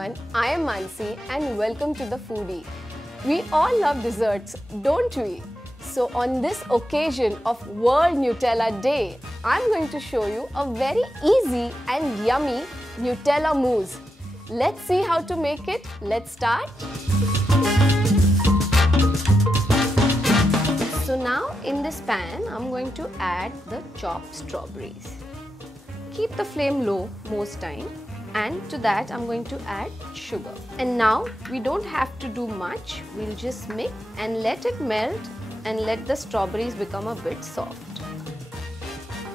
everyone, I am Mansi and welcome to the Foodie. We all love desserts, don't we? So on this occasion of World Nutella Day, I'm going to show you a very easy and yummy Nutella mousse. Let's see how to make it. Let's start. So now in this pan, I'm going to add the chopped strawberries. Keep the flame low most time, and to that I'm going to add sugar. And now we don't have to do much. We'll just mix and let it melt and let the strawberries become a bit soft.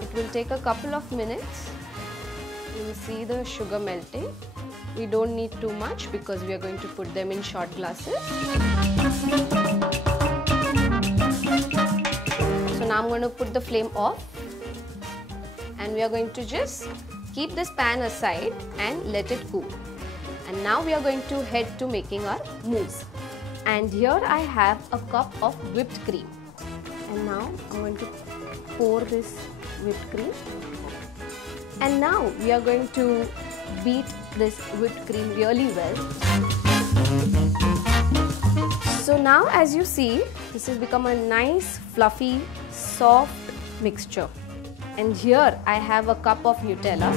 It will take a couple of minutes. You will see the sugar melting. We don't need too much because we are going to put them in shot glasses. So now I'm going to put the flame off. And we are going to just keep this pan aside and let it cool. And now we are going to head to making our mousse. And here I have a cup of whipped cream. And now I'm going to pour this whipped cream. And now we are going to beat this whipped cream really well. So now as you see, this has become a nice, fluffy, soft mixture. And here I have a cup of Nutella.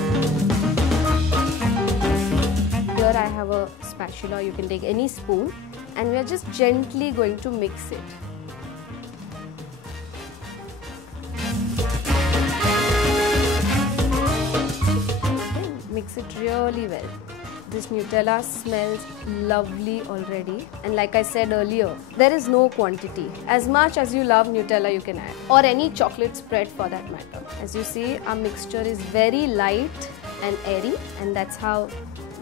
Here I have a spatula, you can take any spoon, and we are just gently going to mix it. Okay, mix it really well. This Nutella smells lovely already, and like I said earlier, there is no quantity. As much as you love Nutella you can add, or any chocolate spread for that matter. As you see, our mixture is very light and airy, and that's how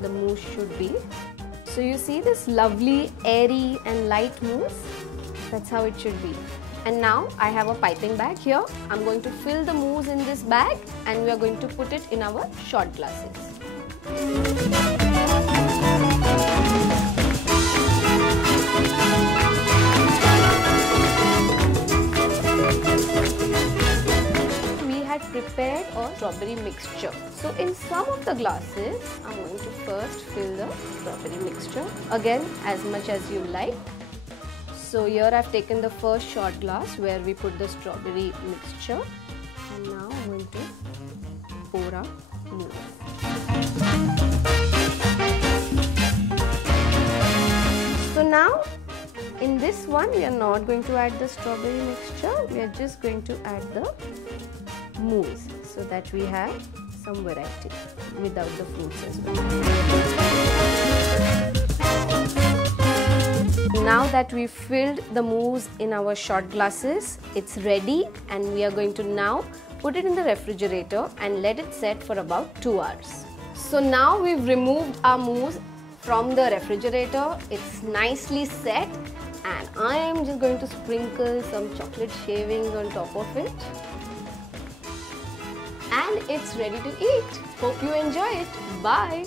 the mousse should be. So you see this lovely airy and light mousse, that's how it should be. And now I have a piping bag here. I'm going to fill the mousse in this bag and we are going to put it in our shot glasses. We had prepared a strawberry mixture. So in some of the glasses, I'm going to first fill the strawberry mixture. Again, as much as you like. So here I've taken the first shot glass where we put the strawberry mixture. And now I'm going to pour our mousse. So now in this one we are not going to add the strawberry mixture, we are just going to add the mousse so that we have some variety without the fruits as well. Now that we filled the mousse in our shot glasses, it's ready, and we are going to now put it in the refrigerator and let it set for about 2 hours. So now we've removed our mousse from the refrigerator. It's nicely set, and I am just going to sprinkle some chocolate shavings on top of it. And it's ready to eat. Hope you enjoy it. Bye.